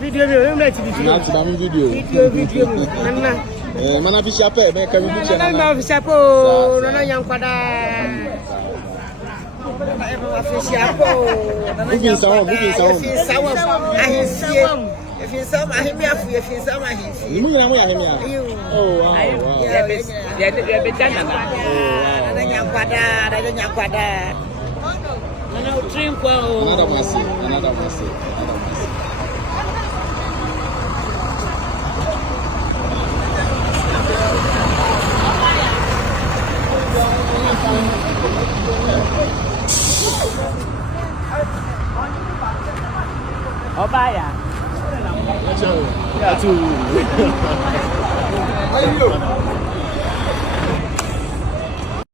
Video me na TV. Na ti dam video. Video nana. Mana fi shape be ka bi che na. Na fi shape nana yankwada. Fi shape nana yankwada. Fi sawo ahinsie. Fi sawo ahimia fu fi sawo ahinsie. Ni mu nyina mo ya ahimia. Oh wow. Ya be jana na. Nana yankwada. Nana utrim kwa o. Another mercy. Obaya. Acho.